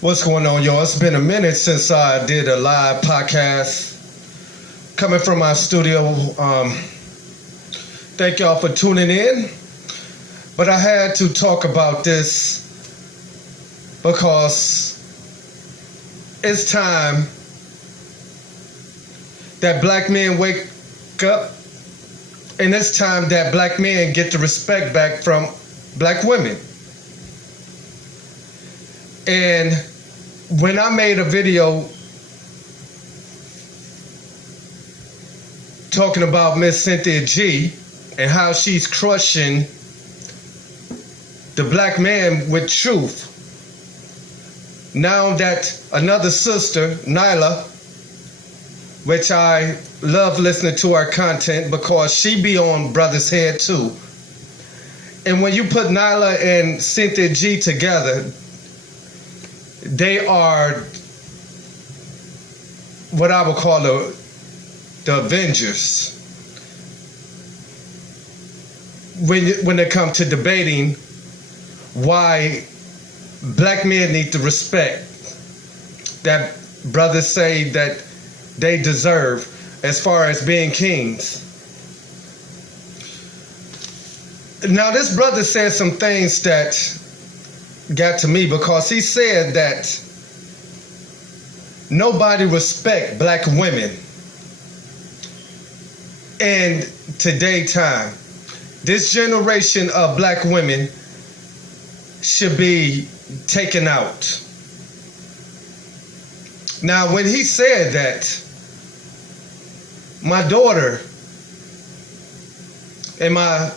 What's going on, y'all? It's been a minute since I did a live podcast coming from my studio. Thank y'all for tuning in. But I had to talk about this because it's time that black men wake up, and it's time that black men get the respect back from black women. And when I made a video talking about Miss Cynthia G and how she's crushing the black man with truth, now that another sister, Nylah, which I love listening to her content because she be on Brother's Head too. And when you put Nylah and Cynthia G together, they are what I would call the Avengers when it comes to debating why black men need the respect that brothers say that they deserve as far as being kings. Now, this brother said some things that got to me because he said that nobody respect black women in today's time. This generation of black women should be taken out. Now, when he said that, my daughter and my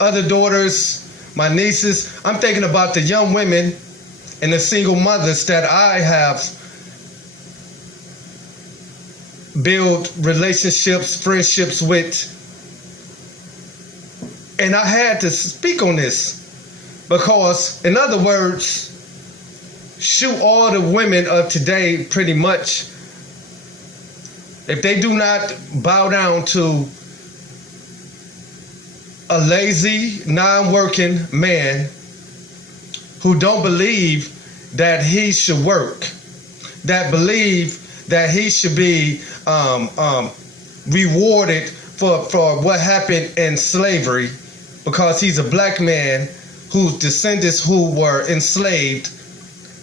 other daughters, my nieces, I'm thinking about the young women and the single mothers that I have built relationships, friendships with. And I had to speak on this because, in other words, shoot, all the women of today pretty much, if they do not bow down to a lazy, non-working man who don't believe that he should work, that believe that he should be rewarded for what happened in slavery because he's a black man whose descendants who were enslaved.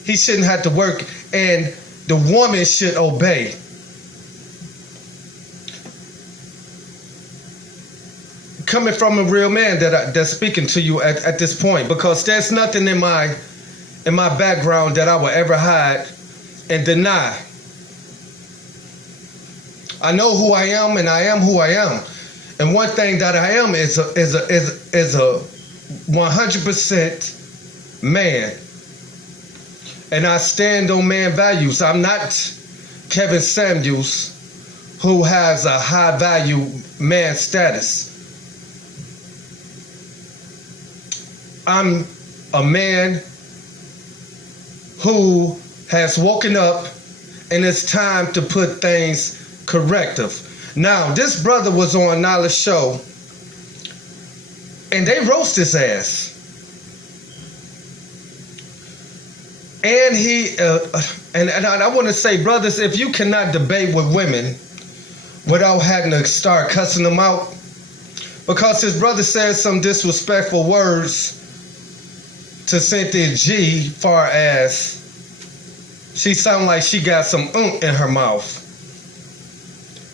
He shouldn't have to work, and the woman should obey. Coming from a real man that's speaking to you at this point, because there's nothing in my background that I will ever hide and deny. I know who I am, and I am who I am. And one thing that I am is a 100% man, and I stand on man values. I'm not Kevin Samuels, who has a high value man status. I'm a man who has woken up, and it's time to put things corrective. Now, this brother was on Nyla's show, and they roast his ass. And and I want to say, brothers, if you cannot debate with women without having to start cussing them out, because his brother said some disrespectful words to Cynthia G, far as she sound like she got some in her mouth.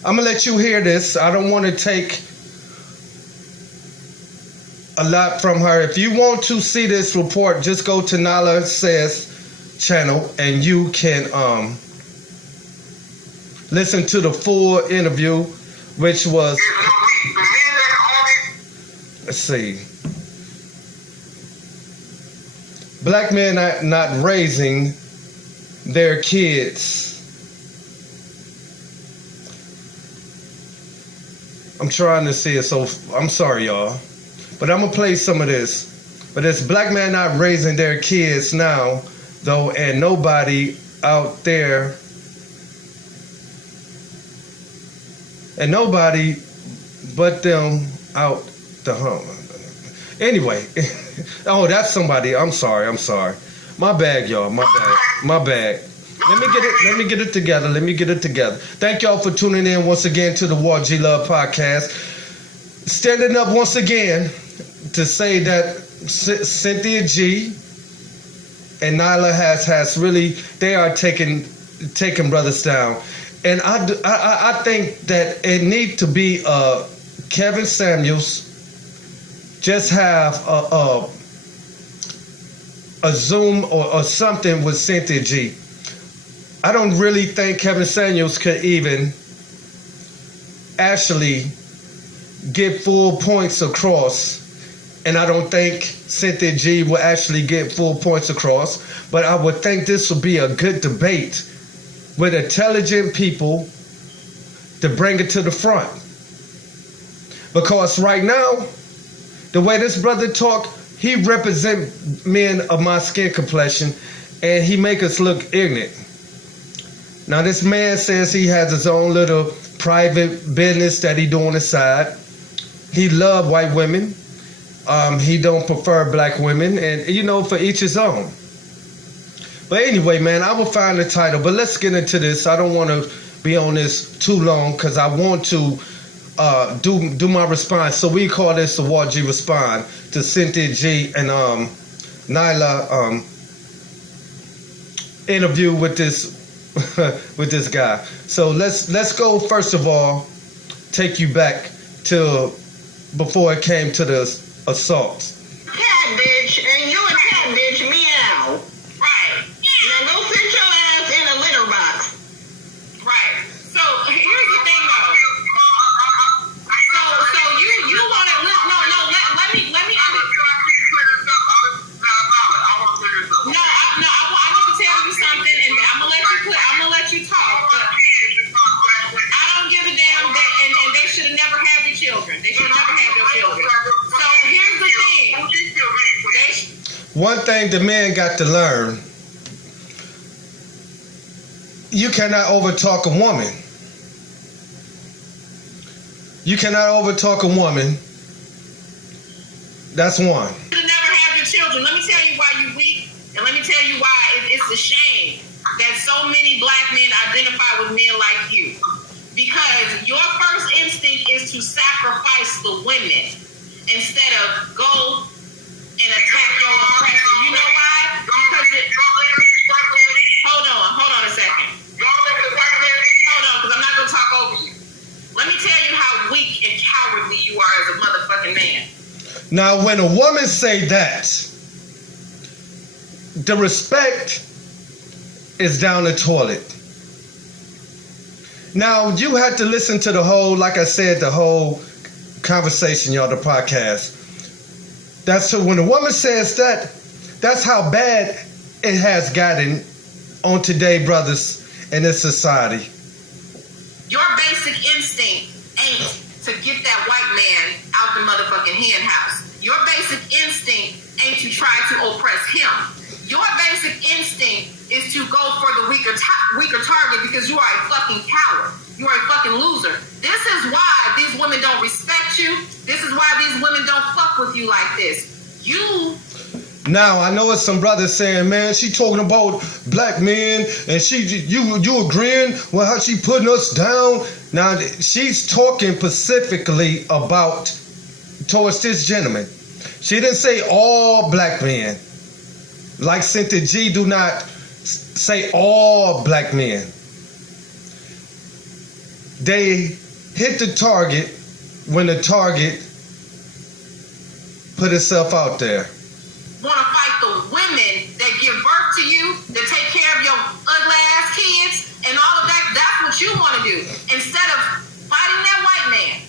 I'm gonna let you hear this. I don't want to take a lot from her. If you want to see this report, just go to Nylah Says channel and you can listen to the full interview, which was, let's see, black men not raising their kids. I'm trying to see it, so I'm sorry, y'all. But I'm going to play some of this. But it's black men not raising their kids now, though, and nobody out there, and nobody but them out the home. Anyway, oh, that's somebody. I'm sorry. My bad, y'all. My bad. Let me get it together. Thank y'all for tuning in once again to the War G Love podcast. Standing up once again to say that Cynthia G and Nylah has really, they are taking brothers down. And I think that it needs to be Kevin Samuels just have a Zoom or something with Cynthia G. I don't really think Kevin Samuels could even actually get full points across. And I don't think Cynthia G will actually get full points across. But I would think this would be a good debate with intelligent people to bring it to the front. Because right now, the way this brother talk, he represent men of my skin complexion, and he make us look ignorant. Now this man says he has his own little private business that he do on the side. He love white women. He don't prefer black women, and for each his own. But anyway, man, I will find the title. But let's get into this. I don't want to be on this too long because I want to do my response. So we call this the War G Respond to Cynthia G and Nylah interview with this with this guy. So let's go first of all, take you back to before it came to the assault. Cat bitch, and you a cat bitch, meow. Right. Now go sit your ass in a litter box. Right. So here's the thing though. So you want to let me no, I need to tell you something, and I'm gonna let you talk. But I don't give a damn that, and they should have never had their children. They should never have their children. So here's the thing. One thing the man got to learn: you cannot overtalk a woman. You cannot overtalk a woman. That's one. You should never have your children. Let me tell you why you weak, and let me tell you why it's a shame that so many black men identify with men like you. Because your first instinct is to sacrifice the women instead of go and attack your oppressor. You know why? Because hold on a second. Hold on, because I'm not going to talk over you. Let me tell you how weak and cowardly you are as a motherfucking man. Now, when a woman say that, the respect is down the toilet. Now, you had to listen to the whole, like I said, the whole conversation, y'all, the podcast. That's so when a woman says that, that's how bad it has gotten on today, brothers, in this society. Your basic instinct ain't to get that white man out the motherfucking hen house. Your basic instinct ain't to try to oppress him. Your basic instinct is to go for the weaker target because you are a fucking coward. You are a fucking loser. This is why these women don't respect you. This is why these women don't fuck with you like this. Now, I know it's some brothers saying, man, she talking about black men and you agreeing with how she putting us down. Now, she's talking specifically about towards this gentleman. She didn't say all black men. Like Cynthia G, do not say all black men. They hit the target when the target put itself out there. Want to fight the women that give birth to you, that take care of your ugly ass kids and all of that. That's what you want to do. Instead of fighting that white man,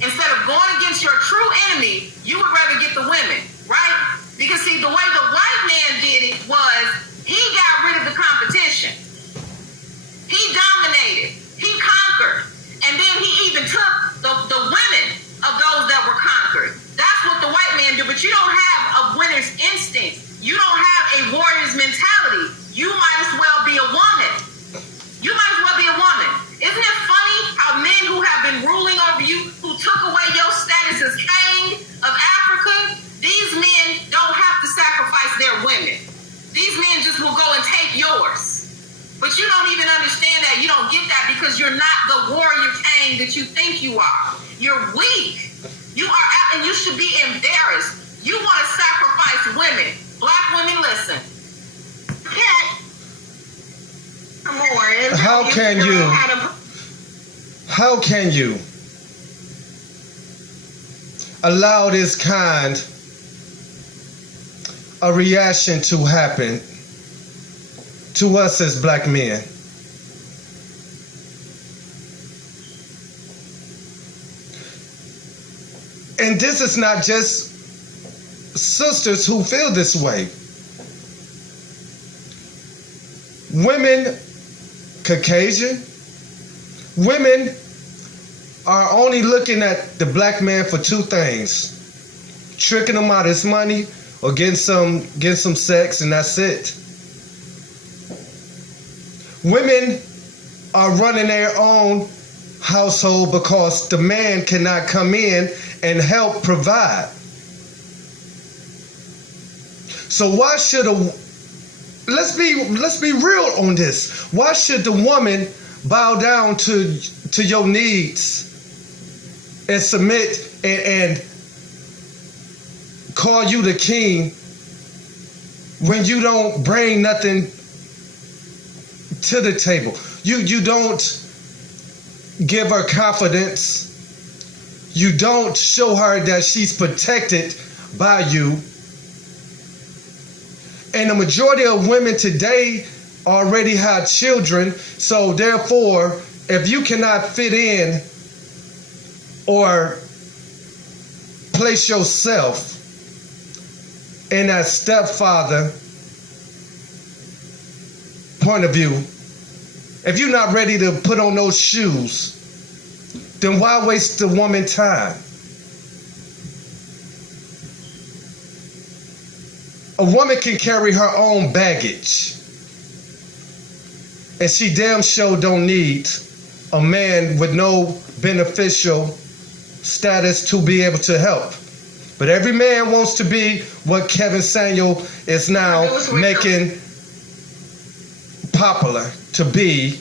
instead of going against your true enemy, you would rather get the women, right? Because see, the way the white man did it was he got rid of the competition. He dominated. He conquered. And then he even took the women of those that were conquered. That's what the white man did. But you don't have a winner's instinct. You don't have a warrior's mentality. You might as well be a woman. You might as well be a woman. Isn't it yours. But you don't even understand that. You don't get that because you're not the warrior king that you think you are. You're weak. You are, and you should be embarrassed. You want to sacrifice women. Black women, listen. Come on. How can you allow this kind of reaction to happen to us as black men? And this is not just sisters who feel this way. Women, Caucasian, women are only looking at the black man for two things: tricking him out of his money or getting some sex, and that's it. Women are running their own household because the man cannot come in and help provide. So why should let's be real on this. Why should the woman bow down to your needs and submit and call you the king when you don't bring nothing to the table? You don't give her confidence. You don't show her that she's protected by you. And the majority of women today already have children. So therefore, if you cannot fit in or place yourself in that stepfather point of view, if you're not ready to put on those shoes, then why waste the woman's time? A woman can carry her own baggage, and she damn sure don't need a man with no beneficial status to be able to help. But every man wants to be what Kevin Samuel is now making popular to be.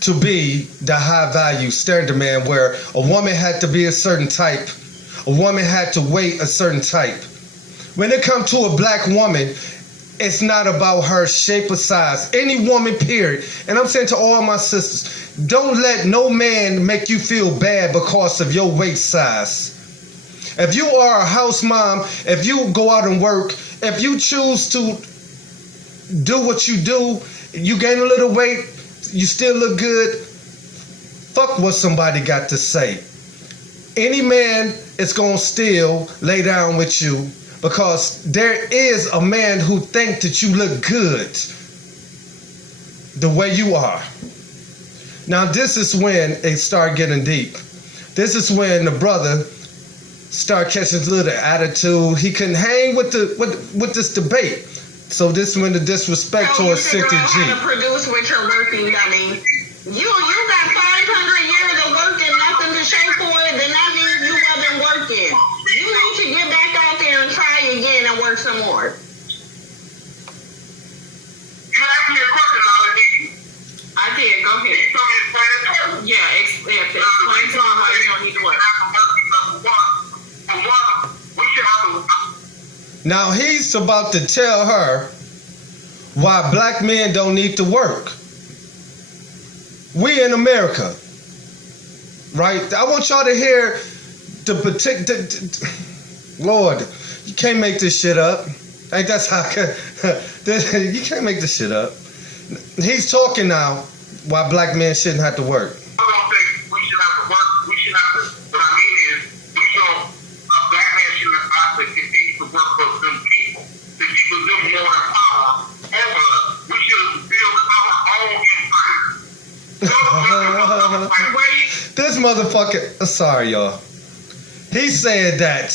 To be the high value standard man, where a woman had to be a certain type. A woman had to wait a certain type. When it comes to a black woman, it's not about her shape or size. Any woman, period. And I'm saying to all my sisters, don't let no man make you feel bad because of your waist size. If you are a house mom, if you go out and work, if you choose to do what you do, you gain a little weight, you still look good, fuck what somebody got to say. Any man is going to still lay down with you because there is a man who thinks that you look good the way you are. Now, this is when it start getting deep. This is when the brother start catching a little attitude. He couldn't hang with this debate. So this is when the disrespect towards Cynthia G. How to produce what you're working, dummy. You got 500 years of work and nothing to show for it, then that means you wasn't working. You need to get back out there and try again and work some more. You asked me a question, Nylah. I did. Go ahead. You told me to explain it to her. Yeah, explain to him how you don't need to work. Now he's about to tell her why black men don't need to work. We in America, right? I want y'all to hear the particular. Lord, you can't make this shit up. Like that's how you can't make this shit up. He's talking now why black men shouldn't have to work. I don't think we should have to work. We should have to. What I mean is, we should. A black man shouldn't have to continue to work for them people. The people live more in power over us. We should build our own empire. This motherfucker, sorry y'all. He said that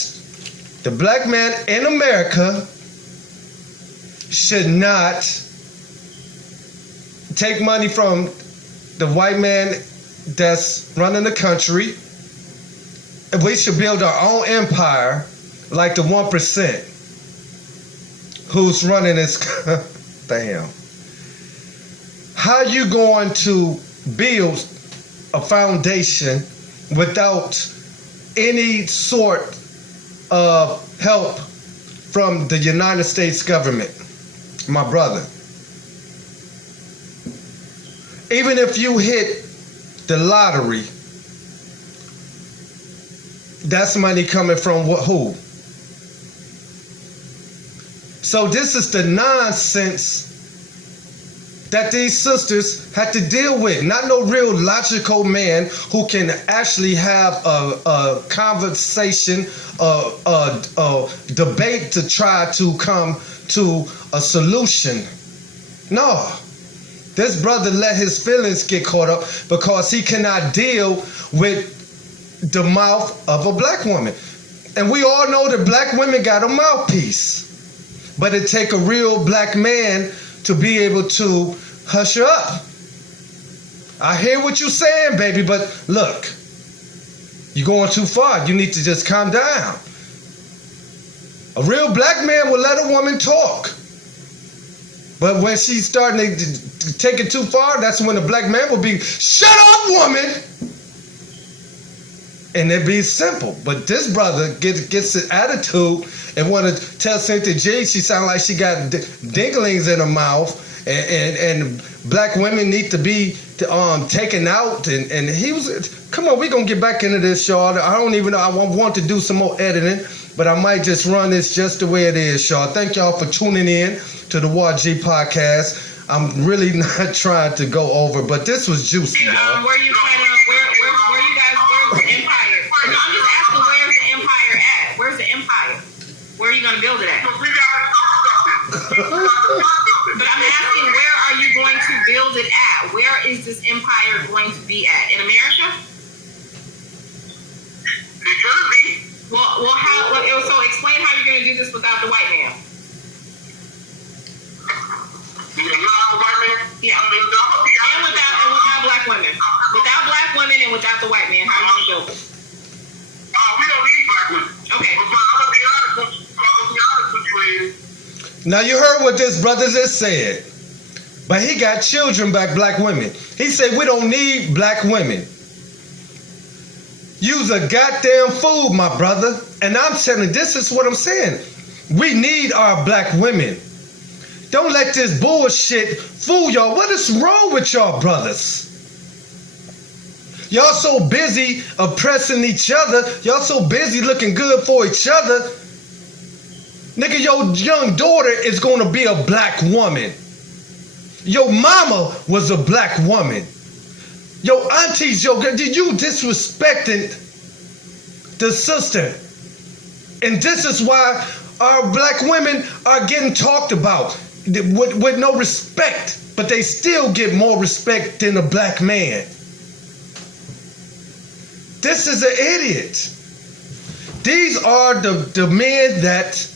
the black man in America should not take money from the white man that's running the country. We should build our own empire like the 1%. who's running this. Damn. How you going to build a foundation without any sort of help from the United States government, my brother? Even if you hit the lottery, that's money coming from who? So this is the nonsense that these sisters had to deal with. Not no real logical man who can actually have a conversation, a debate to try to come to a solution. No. This brother let his feelings get caught up because he cannot deal with the mouth of a black woman. And we all know that black women got a mouthpiece. But it take a real black man to be able to hush her up. I hear what you're saying, baby, but look, you're going too far. You need to just calm down. A real black man will let a woman talk. But when she's starting to take it too far, that's when the black man will be, shut up, woman! And it be simple. But this brother gets an attitude and want to tell Cynthia G she sound like she got dinglings in her mouth, and black women need to be taken out. And he was, come on, we're going to get back into this, y'all. I don't even know, I want to do some more editing, but I might just run this just the way it is, y'all. Thank y'all for tuning in to the War G podcast. I'm really not trying to go over, but this was juicy, y'all. Where you planning on, where you guys, where's the empire? No, I'm just asking, where's the empire at? Where's the empire? Where are you going to build it at? But I'm asking, where are you going to build it at? Where is this empire going to be at? In America? It could be. Well, how? So explain how you're going to do this without the white man. You know the white man? Yeah. And without black women. Without black women and without the white man, how are you going to build it? We don't need black women. Okay. But I'm going to be honest with you is, Now you heard what this brother just said. But he got children by black women. He said we don't need black women. You's a goddamn fool, my brother. And I'm telling, this is what I'm saying. We need our black women. Don't let this bullshit fool y'all. What is wrong with y'all, brothers? Y'all so busy oppressing each other. Y'all so busy looking good for each other. Nigga, your young daughter is going to be a black woman. Your mama was a black woman. Your aunties, you disrespecting the sister. And this is why our black women are getting talked about with no respect. But they still get more respect than a black man. This is an idiot. These are the men that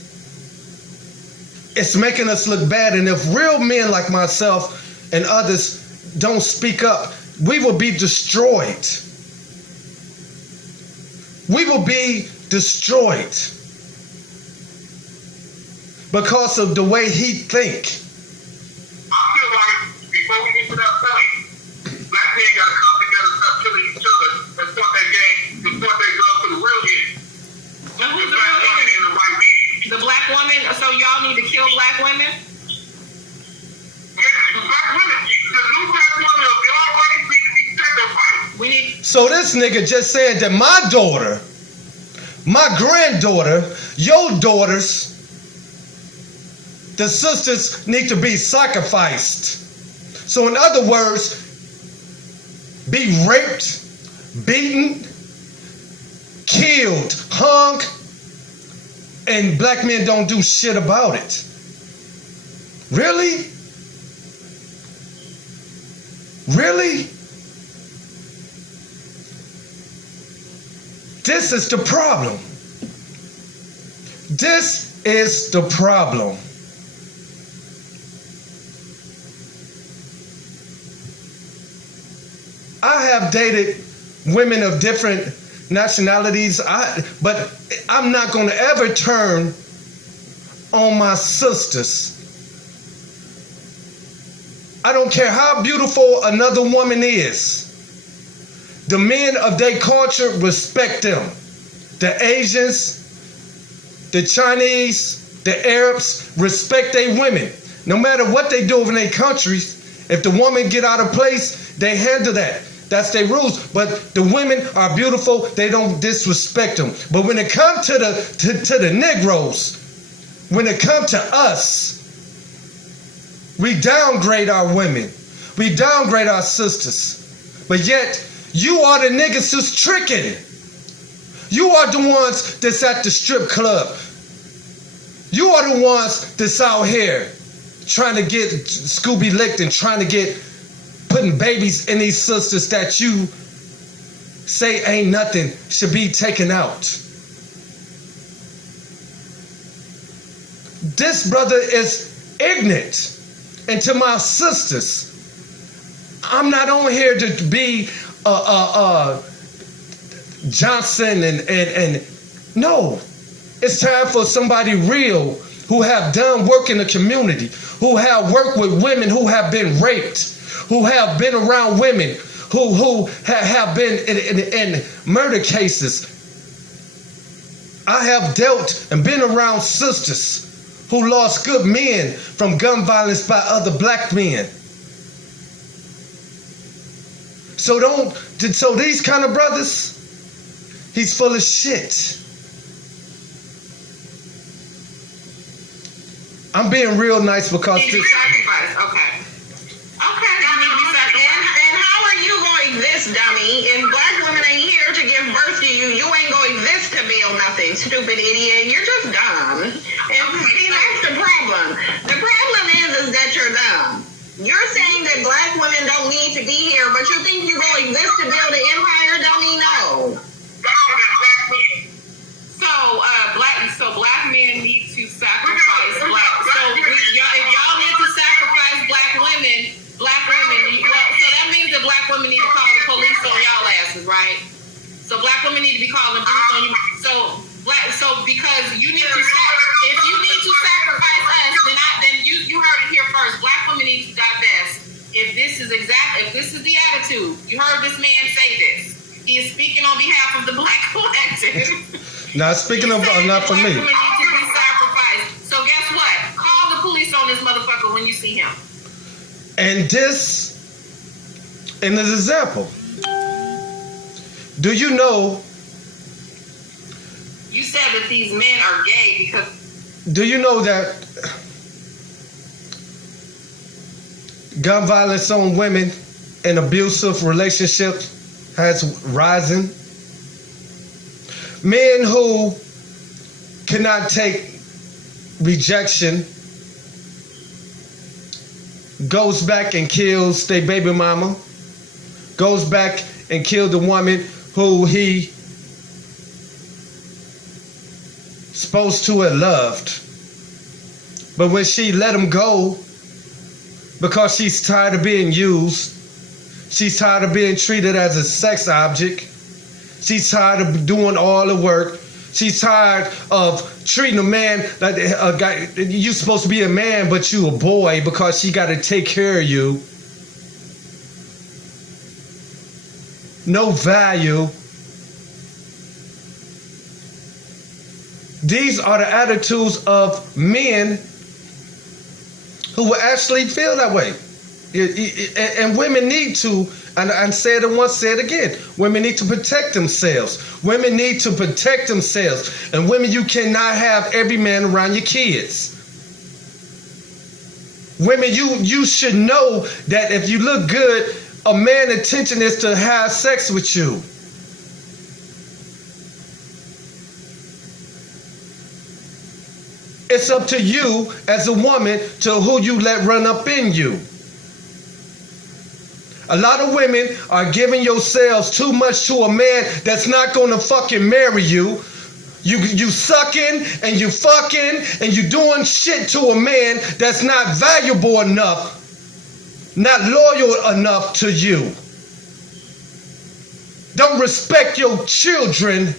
it's making us look bad. And if real men like myself and others don't speak up, we will be destroyed. We will be destroyed because of the way he think. I feel like before we get to that point, black men got to come together, stop killing each other, and start that game, and start that gun for the real game. Now, who's The the black real woman enemy? and the white man. The black woman? So y'all need to kill black women? Yeah, black women, the new black women, they already need to be set to fight. We need... So this nigga just said that my daughter, my granddaughter, your daughters, the sisters need to be sacrificed. So in other words, be raped, beaten, killed, hung, and black men don't do shit about it. Really? Really? This is the problem. This is the problem. I have dated women of different nationalities, but I'm not going to ever turn on my sisters. I don't care how beautiful another woman is. The men of their culture respect them. The Asians, the Chinese, the Arabs respect their women. No matter what they do in their countries, if the woman get out of place, they handle that. That's their rules. But the women are beautiful. They don't disrespect them. But when it comes to the Negroes, when it comes to us, we downgrade our women. We downgrade our sisters. But yet, you are the niggas who's tricking. You are the ones that's at the strip club. You are the ones that's out here trying to get Scooby licked and trying to get putting babies in these sisters that you say ain't nothing should be taken out. This brother is ignorant. And to my sisters, I'm not on here to be Johnson and no. It's time for somebody real who have done work in the community, who have worked with women who have been raped, who have been around women, who have been in murder cases. I have dealt and been around sisters who lost good men from gun violence by other black men. So these kind of brothers, he's full of shit. I'm being real nice because you sacrifice. Okay. And how are you going to exist, dummy? If black women ain't here to give birth to you, you ain't going to exist to build nothing, stupid idiot. You're just dumb. And see, that's the problem. The problem is that you're dumb. You're saying that black women don't need to be here, but you think you're going to exist to build an empire, dummy? No. So black men need to sacrifice black. So if y'all need to sacrifice black women, so that means that black women need to call the police on y'all asses, right? So black women need to be calling the police on you. So because you need to if you need to sacrifice us, then you heard it here first. Black women need to divest. If this is the attitude, you heard this man say this. He is speaking on behalf of the black collective. Not speaking of not for me. Black women need to be sacrificed. So guess what? Call the police on this motherfucker when you see him. And this, in this example, do you know? You said that these men are gay because. Do you know that gun violence on women in abusive relationships has risen? Men who cannot take rejection goes back and kills their baby mama, goes back and kills the woman who he supposed to have loved. But when she let him go because she's tired of being used, she's tired of being treated as a sex object, she's tired of doing all the work, she's tired of treating a man like a guy. You're supposed to be a man, but you a boy because she got to take care of you. No value. These are the attitudes of men who will actually feel that way. And women need to, and I said it once, say it again, women need to protect themselves. Women need to protect themselves. And women, you cannot have every man around your kids. Women, you should know that if you look good, a man's intention is to have sex with you. It's up to you as a woman to who you let run up in you. A lot of women are giving yourselves too much to a man that's not going to fucking marry you. You sucking and you fucking and you doing shit to a man that's not valuable enough, not loyal enough to you. Don't respect your children.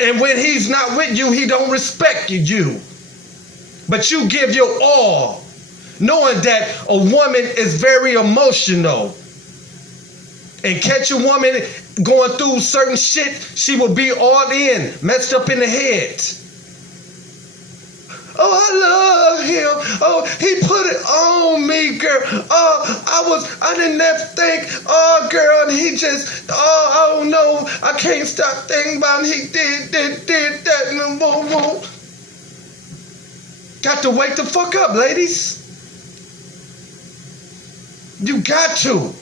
And when he's not with you, he don't respect you. but you give your all, knowing that a woman is very emotional. And catch a woman going through certain shit, she will be all in, messed up in the head. Oh, I love him. Oh, he put it on me, girl. Oh, I didn't ever think. Oh, girl, and he just, I don't know. I can't stop thinking about him. He did that. And boom, boom. Got to wake the fuck up, ladies. You got to.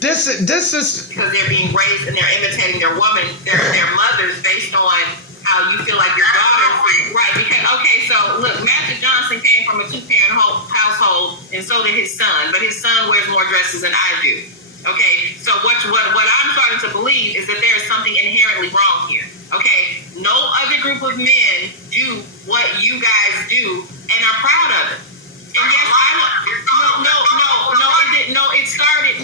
This is because they're being raised and they're imitating their mothers based on how you feel like your daughter. Right. Because so look, Magic Johnson came from a 2-parent household, and so did his son. But his son wears more dresses than I do. Okay. So what I'm starting to believe is that there is something inherently wrong here. Okay. No other group of men do what you guys do and are proud of it. And yes, it started.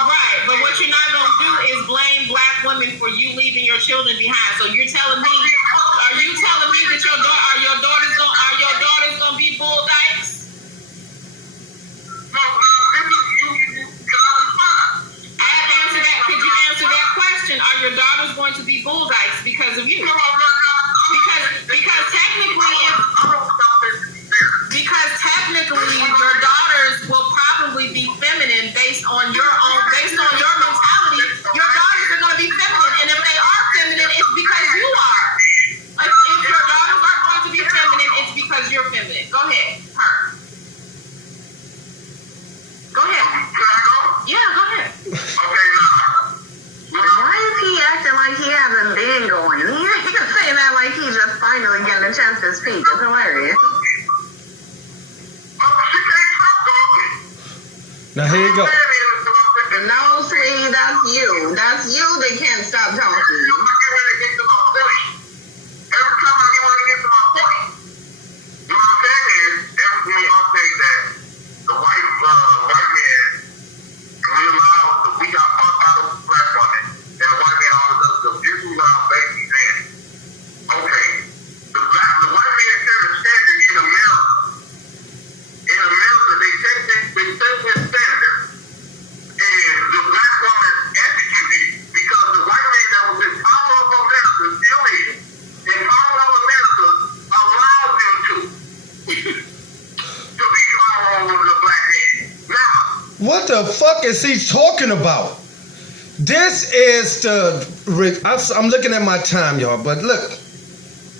Right, but what you're not going to do is blame black women for you leaving your children behind. So you're telling me, are you telling me that are your daughters going to be bull dykes? Could you answer that question? Are your daughters going to be bull dykes because of you? Technically, your daughters will probably be feminine based on your mentality. Your daughters are going to be feminine, and if they are feminine, it's because you are. If your daughters are going to be feminine, it's because you're feminine. Go ahead, Go ahead. Can I go? Yeah, go ahead. Okay, now. Why is he acting like he hasn't been going? He can say that like he's just finally getting a chance to speak. It's hilarious. now here you go. No, sweetie, that's you. That's you that can't stop talking. Every time I get ready to get to my point, you know what I'm saying is, everything y'all say that the white man, we got fucked out of black women, and the white man all this other stuff. This is what I'm basically saying. Okay, the white man set a standard in America. In America, they set this standard, and the black woman executed it because the white man that was in power of America still is. In power of America allowed them to be power over the black man. Now, What the fuck is he talking about? This is I'm looking at my time, y'all, but look.